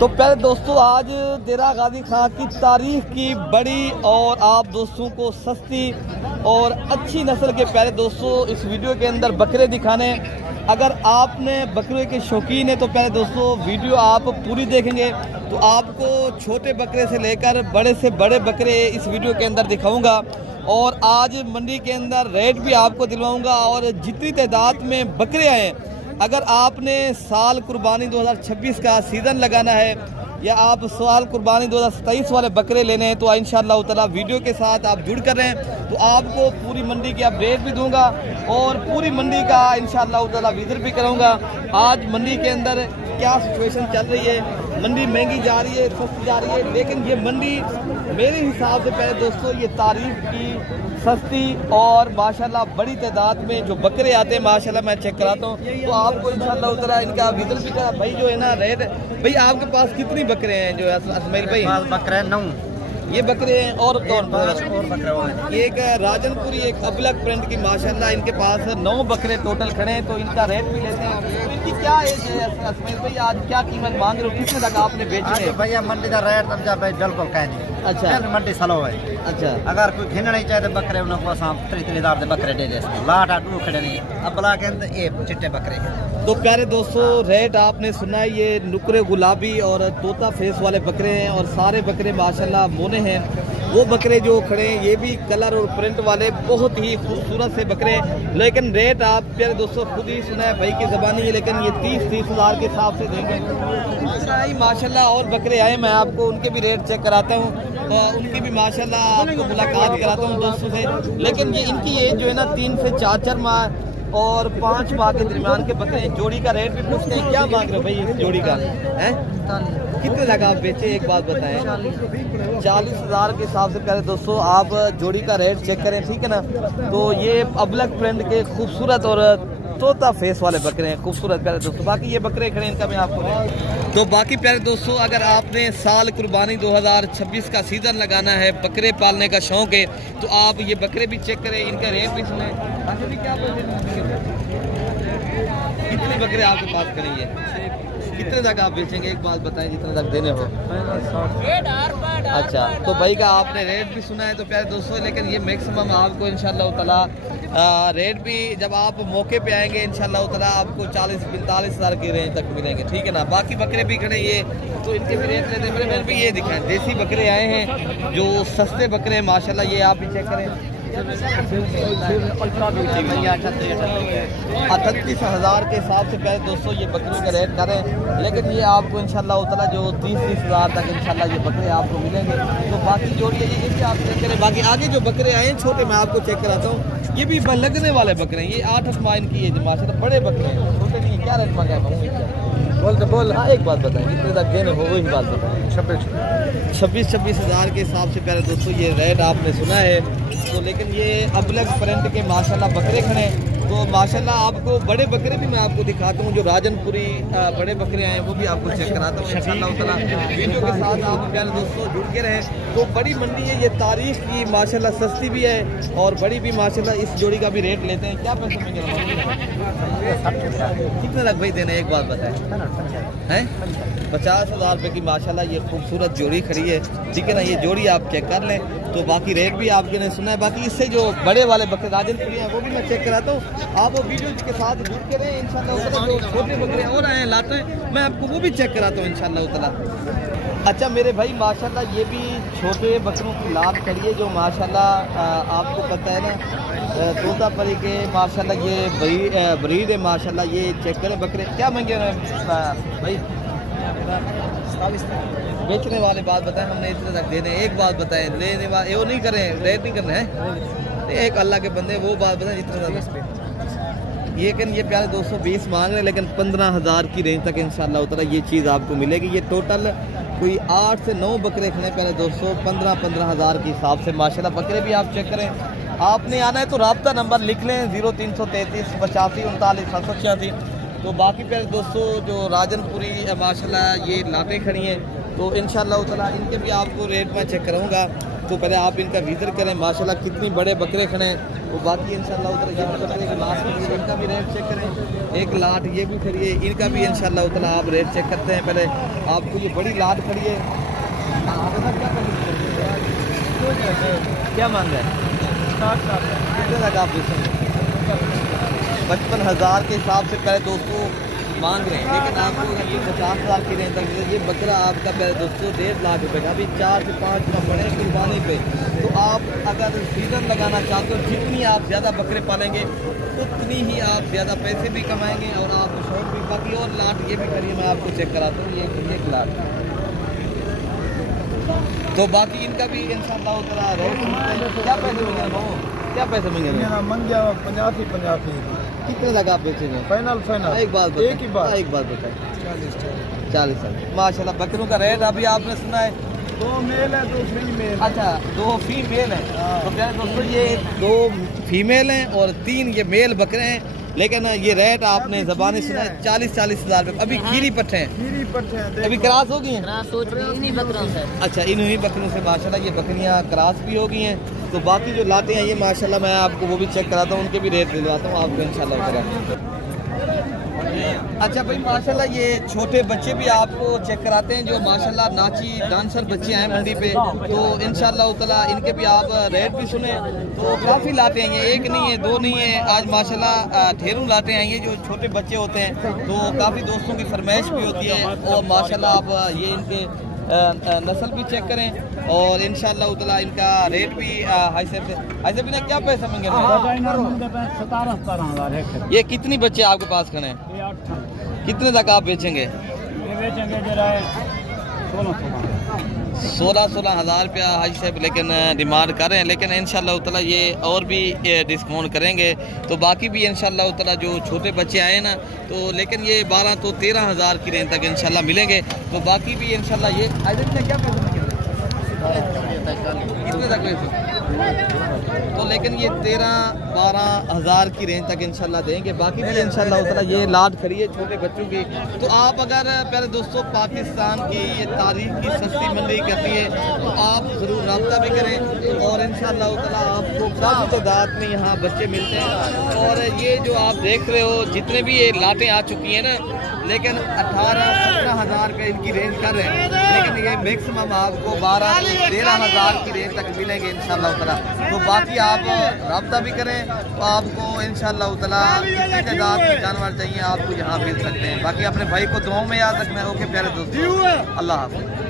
तो पहले दोस्तों आज देरा गाजी खां की तारीख की बड़ी और आप दोस्तों को सस्ती और अच्छी नस्ल के पहले दोस्तों इस वीडियो के अंदर बकरे दिखाने। अगर आपने बकरे के शौकीन है तो पहले दोस्तों वीडियो आप पूरी देखेंगे तो आपको छोटे बकरे से लेकर बड़े से बड़े बकरे इस वीडियो के अंदर दिखाऊंगा और आज मंडी के अंदर रेट भी आपको दिलवाऊंगा। और जितनी तादाद में बकरे आए, अगर आपने साल कुर्बानी 2026 का सीज़न लगाना है या आप साल कुर्बानी 2027 वाले बकरे लेने हैं तो इंशाअल्लाह ताला वीडियो के साथ आप जुड़ कर रहे हैं तो आपको पूरी मंडी की अपडेट भी दूंगा और पूरी मंडी का इंशाअल्लाह ताला विजिट भी कराऊंगा। आज मंडी के अंदर क्या सिचुएशन चल रही है, मंडी महंगी जा रही है, सस्ती जा रही है, लेकिन ये मंडी मेरे हिसाब से पहले दोस्तों ये तारीफ की सस्ती और माशाल्लाह बड़ी तादाद में जो बकरे आते हैं माशाल्लाह मैं चेक कराता हूँ तो आपको इंशाअल्लाह ताला इनका विजिट भी करा। भाई जो है ना रेट, भाई आपके पास कितनी बकरे हैं जो असमाइल भाई? बकरे 9 ये बकरे हैं और कौन और बकरे एक राजनपुरी एक अबलक प्रिंट की माशाल्लाह इनके पास 9 बकरे टोटल खड़े हैं तो इनका रेट भी लेते हैं। तो इनकी क्या एज है असमाइल भाई, आज क्या कीमत मांग रहे हो, कितने तक आपने बेचे हैं? भैया मंडी का रेट समझा भाई बिल्कुल कह नहीं। अच्छा मंडी सलो है। अच्छा अगर कोई घिन नहीं चाहे तो बकरे उन्होंने को साम 30,000 दे बकरे दे दे लाट आटू खड़े नहीं अब बला के अंदर ये चिट्टे बकरे हैं। तो प्यारे दोस्तों रेट आपने सुना है, ये नुकरे गुलाबी और तोता फेस वाले बकरे हैं और सारे बकरे माशाल्लाह मोने हैं। वो बकरे जो खड़े हैं ये भी कलर और प्रिंट वाले बहुत ही खूबसूरत से बकरे हैं, लेकिन रेट आप प्यारे दोस्तों खुद ही सुना है भाई की ज़बानी है, लेकिन ये 30 हज़ार के हिसाब से देंगे। ही माशाल्लाह और बकरे आए, मैं आपको उनके भी रेट चेक कराता हूँ और उनकी भी माशाल्लाह आपको मुलाकात कराता हूँ दोस्तों से। लेकिन ये इनकी एज जो है ना 3 से 4 माह और 5 माह के दरमियान के बकरे हैं। जोड़ी का रेट भी पूछते हैं, क्या मांग रहे हो भाई इस जोड़ी का है? कितने तक आप बेचे, एक बात बताएं? 40 हज़ार के हिसाब से पहले दोस्तों आप जोड़ी का रेट चेक करें, ठीक है ना। तो ये अबलक प्रिंट के खूबसूरत और तोता फेस वाले बकरे हैं, खूबसूरत प्यारे दोस्तों। बाकी ये बकरे खड़े हैं इनका मैं आपको रेट। तो बाकी प्यारे दोस्तों अगर आपने साल कुर्बानी 2026 का सीज़न लगाना है, बकरे पालने का शौक़ है तो आप ये बकरे भी चेक करें, इनका रेट भी सुने। क्या कितने बकरे आपके पास करेंगे, कितने तक आप बेचेंगे, एक बात बताएं जितने तक देने हो। अच्छा तो भाई का आपने रेट भी सुना है तो प्यारे दोस्तों, लेकिन ये मैक्सिमम आपको इंशाअल्लाह ताला रेट भी जब आप मौके पे आएंगे इंशाअल्लाह ताला आपको 40-45 हज़ार की रेंज तक मिलेंगे, ठीक है ना। बाकी बकरे भी खड़े ये तो इनके भी रेट लेते हैं। मेरे भी ये दिखाएं देसी बकरे आए हैं जो सस्ते बकरे हैं माशाल्लाह, ये आप भी चेक करें। 38 हज़ार के हिसाब से पहले दोस्तों ये बकरी का रेट करें, लेकिन ये आपको इंशाल्लाह ताला जो 30 हज़ार तक इंशाल्लाह ये बकरे आपको मिलेंगे। तो बाकी जोड़ी है ये भी आप चेक करें। बाकी आगे जो बकरे आए हैं छोटे मैं आपको चेक कराता हूँ, ये भी लगने वाले बकरे हैं। ये 8 माह इनकी है माशाल्लाह, बड़े बकरे हैं, छोटे नहीं। क्या रेट मांगा है? बोल हाँ एक बात बताएं कितने तक देने हो, वही बात बताएं। 26 हज़ार के हिसाब से पहले दोस्तों ये रेट आपने सुना है। तो लेकिन ये अबलग प्रिंट के माशाल्लाह बकरे खड़े तो माशाल्लाह आपको बड़े बकरे भी मैं आपको दिखाता हूँ, जो राजनपुरी बड़े बकरे आए हैं वो भी आपको चेक कराता हूँ इंशाअल्लाह ताला। वीडियो के साथ आप प्यारे दोस्तों जुड़ के रहें। तो बड़ी मंडी है, ये तारीख की माशाल्लाह सस्ती भी है और बड़ी भी माशाल्लाह। इस जोड़ी का भी रेट लेते हैं, क्या पैसे मिलेंगे कितने तक भाई देने, एक बात बताएं? हैं 50 हज़ार रुपये की माशाल्लाह ये खूबसूरत जोड़ी खड़ी है, ठीक है ना। ये जोड़ी आप चेक कर लें तो बाकी रेट भी आपके ने सुना है। बाकी इससे जो बड़े वाले बकरे राजनपुरी हैं वो भी मैं चेक कराता हूँ, आप वो वीडियो के साथ जुड़ के रहें इंशाअल्लाह। जो छोटे बकरे और आए हैं लाते हैं मैं आपको वो भी चेक कराता हूँ इंशाअल्लाह ताला। अच्छा मेरे भाई माशाल्लाह ये भी छोटे बकरों की लाभ करिए जो माशाल्लाह आपको पता है ना तोता परी के माशाल्लाह ये ब्रीड है माशाल्लाह। ये चेक करें बकरे क्या महंगे भाई? बेचने वाले बात बताएं, हमने इतने तक देने। एक बात बताएं लेने वाले वो नहीं करें, रेट नहीं करना है। एक अल्लाह के बंदे वो बात बताएं जितने ये प्यारे दोस्तों 20 मांग रहे हैं, लेकिन 15 हज़ार की रेंज तक इंशाअल्लाह ताला ये चीज़ आपको मिलेगी। ये टोटल कोई 8 से 9 बकरे खड़े प्यारे दोस्तों 15 हज़ार के हिसाब से माशाल्लाह। बकरे भी आप चेक करें। आपने आना है तो राब्ता नंबर लिख लें 0333 85 39 786। तो बाकी प्यारे दोस्तों जो राजनपुरी माशाल्लाह ये लाटें खड़ी हैं तो इंशाअल्लाह ताला इनके भी आपको रेट मैं चेक कराऊंगा। तो पहले आप इनका विजिट करें। माशाल्लाह कितनी बड़े बकरे खड़े हैं। वो बाकी इंशाल्लाह उधर यहाँ बकरे के लास्ट में इनका भी रेट चेक करें। एक लाट ये भी खड़ी है, इनका भी इंशाल्लाह उतना आप रेट चेक करते हैं। पहले आपको ये बड़ी लाट खड़ी है, क्या मांग रहे हैं? कितने तक आप बेचेंगे? 55,000 के हिसाब से पहले दोस्तों मांग रहे हैं, लेकिन आपको अगर ये 50,000 की रेंज तक ये बकरा आपका पहले दोस्तों 1.5 लाख रुपये का, अभी 4 से 5 का पड़े कुर्बानी पे। तो आप अगर सीजन लगाना चाहते हो, जितनी आप ज़्यादा बकरे पालेंगे उतनी ही आप ज़्यादा पैसे भी कमाएंगे और आप शौक भी। बाकी और लाट ये भी करिए, मैं आपको चेक कराता हूँ। ये एक लाट, तो बाकी इनका भी इंशाल्लाह उतना रेट। क्या पैसे मिलेंगे भाऊ? क्या पैसे मिलेंगे? मंग गया 50 कितने लगा आप बेचेंगे? फाइनल एक बात बताइए। 40 माशाल्लाह। बकरों का रेट अभी आपने सुना है, 2 मेल है 2 फीमेल। अच्छा 2 फीमेल हैं। तो क्या दोस्तों ये 2 फीमेल हैं और 3 ये मेल बकरे हैं। लेकिन ये रेट आपने ज़बानी सुना है 40-40 हज़ार रुपये। अभी खीरी पट्टे हैं, अभी क्रॉस हो गई हैं। अच्छा इन्हीं बकरों से माशाल्लाह ये बकरियां क्रॉस भी हो गई हैं। तो बाकी जो लाते हैं ये माशाल्लाह मैं आपको वो भी चेक कराता हूँ, उनके भी रेट दिलवाता हूँ आपको इंशाल्लाह। अच्छा भाई माशाल्लाह ये छोटे बच्चे भी आपको चेक कराते हैं, जो माशाल्लाह नाची डांसर बच्चे हैं मंडी पे। तो इंशाल्लाह ताला इनके भी आप रेट भी सुने। तो काफ़ी लाते हैं ये, एक नहीं है 2 नहीं है, आज माशाल्लाह ढेरों लाते हैं ये जो छोटे बच्चे होते हैं। तो काफ़ी दोस्तों की फरमाइश भी होती है और माशाल्लाह आप ये इनके नस्ल भी चेक करें और इंशाल्लाह ताला इनका रेट भी ऐसे भी ना। क्या पैसा मांगे? 17,000 ये कितनी बच्चे आपके पास खड़े हैं? कितने तक आप बेचेंगे? 16 हज़ार रुपया हाजी साहब लेकिन डिमांड कर रहे हैं, लेकिन इंशाल्लाह ताला ये और भी डिस्काउंट करेंगे। तो बाकी भी इंशाल्लाह ताला जो छोटे बच्चे आए ना, तो लेकिन ये 12 तो 13 हज़ार की रेंज तक इंशाल्लाह मिलेंगे। तो बाकी भी इंशाल्लाह ये क्या पैसे कितने तक पैसे? तो लेकिन ये 13-12 हज़ार की रेंज तक इंशाल्लाह देंगे। बाकी भी इंशाल्लाह ताला ये लाट खड़ी है छोटे बच्चों की। तो आप अगर पहले दोस्तों पाकिस्तान की ये तारीख की सस्ती मंडी करती है तो आप ज़रूर रब्ता भी करें और इंशाल्लाह ताला आपको काफ़ी तादाद में यहाँ बच्चे मिलते हैं। और ये जो आप देख रहे हो जितने भी ये लाटें आ चुकी हैं ना, लेकिन 18-17 हज़ार रुपये इनकी रेंज कर रहे हैं, लेकिन ये मैक्सिमम आपको 12-13 हज़ार की रेंज तक मिलेंगे इंशाल्लाह ताला। तो बाकी आप रब्ता भी करें तो आपको इंशाल्लाह ताला कितनी तादाद में जानवर चाहिए आपको यहाँ मिल सकते हैं। बाकी अपने भाई को दुआओं में याद रखना है। ओके प्यारे दोस्तों, अल्लाह हाफ़िज़।